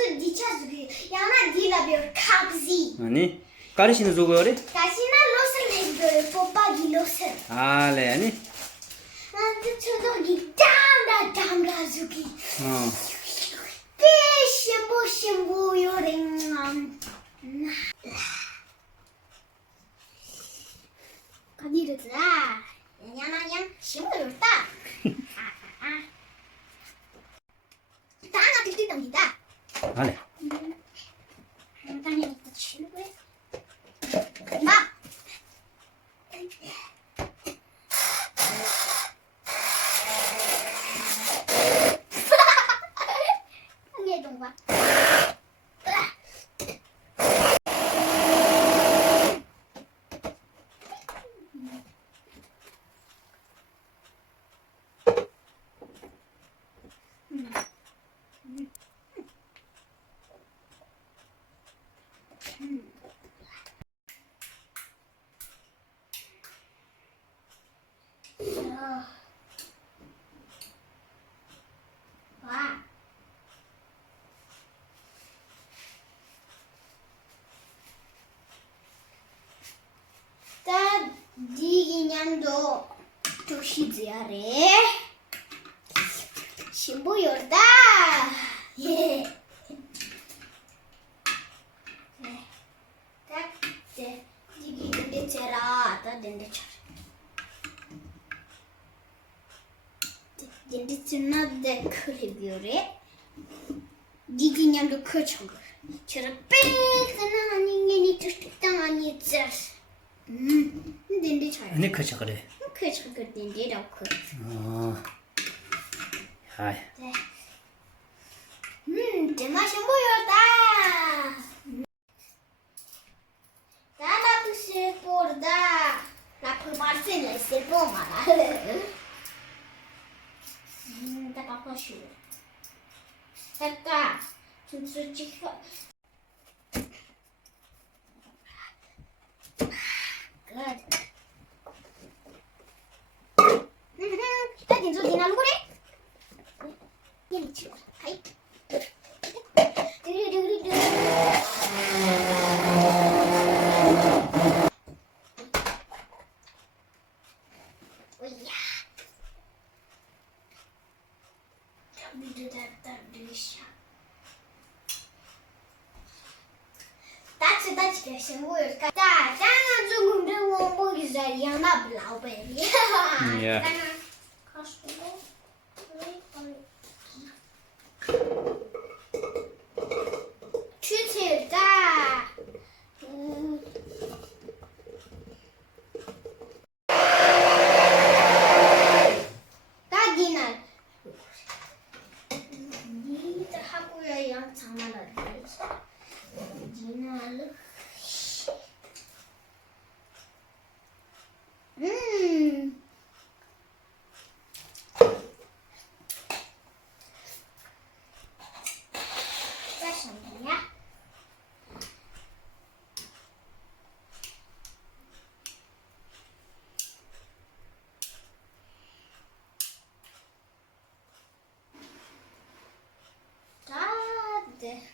무슨 니차즈기 야나 딜라비어 카브지 아니 가르치는 조거래? 가시나 로슨 해도 뽀빠기 로슨 아래 아니 나도 저도 담라 주기 어 심보 요랭 가디르자 야나양 심어요다 다나 딜디답니다 아래 당연히 또 치료해 마 동반 와 니기냥도 조시지야래 신보yor다 예 딱 이제 니기 근데 제라 다 된대 차 근데 지나데 클리비오래 니기냥도 커쳐거 저라 빽스나 아니니 뜻당 아니 짜 근데 잘. 아니 그저 그래 그저 근데라고. 어 하이 네. 대맛이 보였다. 나나프시 보다. 나프 마르셀레 세포마라. 딱 아파시. 딱까 진짜 찍혀. Good. Tadi zo dina lure. Ini chico. Hai. Oh ya. Kami datang di sana. 다치 대신 뭐일까? 자, 짱은 조금 더 보기 전에 양나 블라우베리. 예. 가시고. 취치자. 따기는 니 하고야 양 장난을 니나를 짜신이야? 네.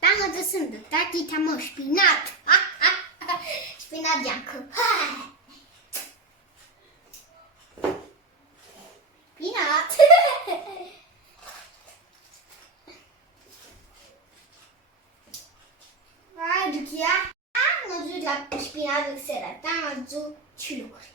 땅을 듣습니다. 딸기 타모 스피넛. 스피넛 양크. 스피넛. 아, 누기야? 아주 다 스피넛을 세라. 땅아주 치료거리.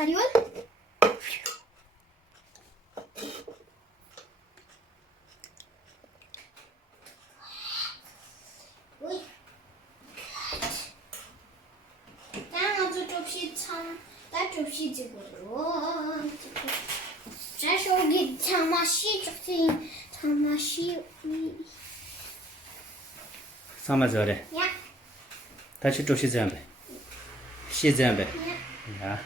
Sariol? Uy. 아주 접시 참, 딱 접시 집으로. 저기 참맛이 접시, 참맛이. 사마저래 야. 다시 좀 쉬자 한번 쉬자 한번 야. Ja.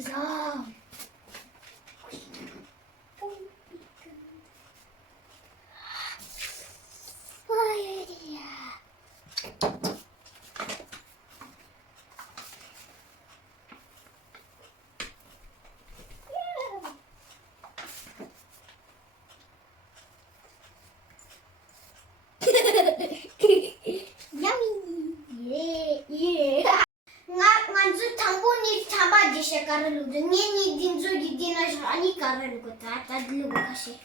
So. Yummy. Yeah. Nganzu tangboni tabaji shekaralu. Ngeni dinzo didina shani karalu ko ta tadlu ko kasi.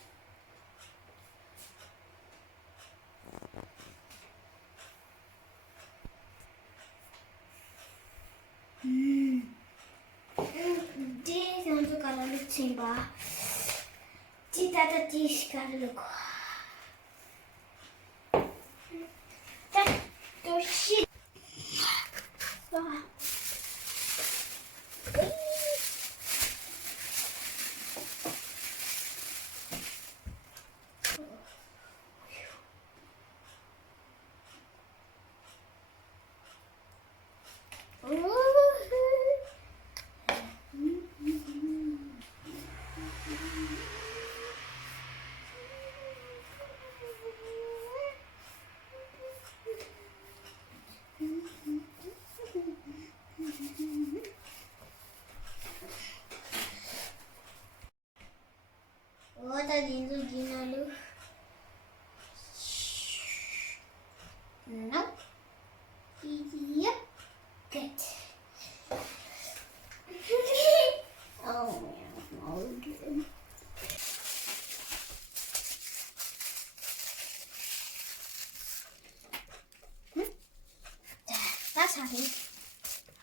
De ganzu karalu tsimba. Tita tish karalu ko. To shit. What are these Ginalu? No. Yep. Good. Oh, no. That's happy.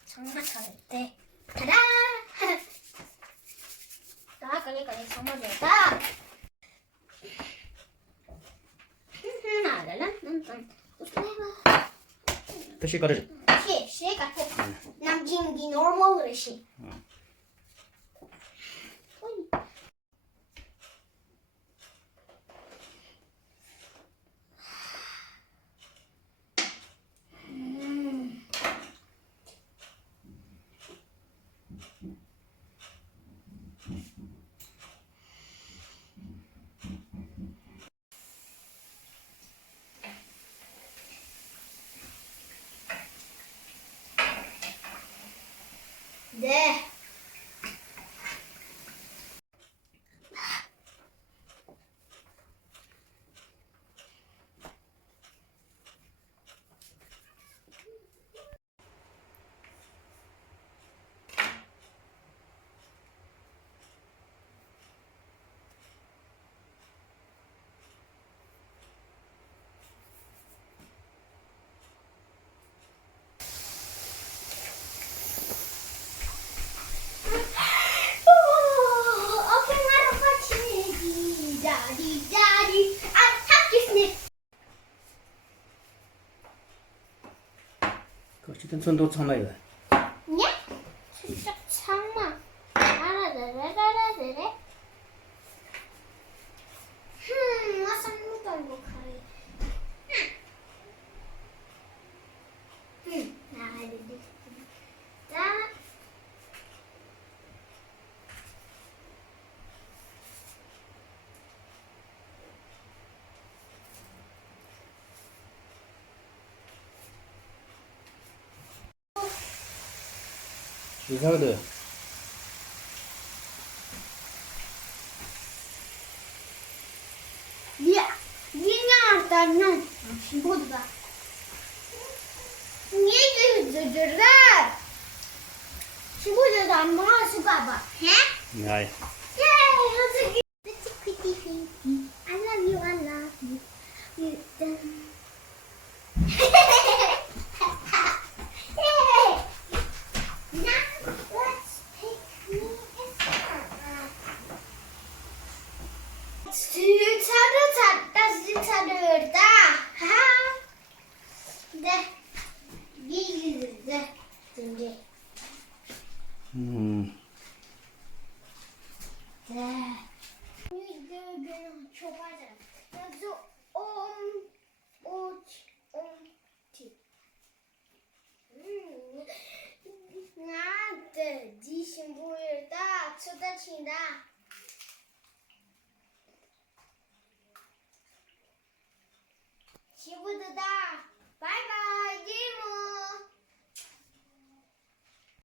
장난감일 때. 타다! 나가니까 정말 좋다. Taşı karıcı. Şey katı. Namjingi normal reşi. 네. 어쨌든 손도 참아야 돼. 냐? 진짜 참아. 라라라라라라라. 마상 묻어 가리. 나가리. 자. 이상하다. Niña, también. Buda. Niña, de Buda, I'm not so bad. Huh? Nei. Yay, that's a pretty thing. I love you, I love you. You Yay! Now let's pick me a star. 찾았다. 네. 네. 네. 네. 이거 줘봐라. 그래서 진짜 친다.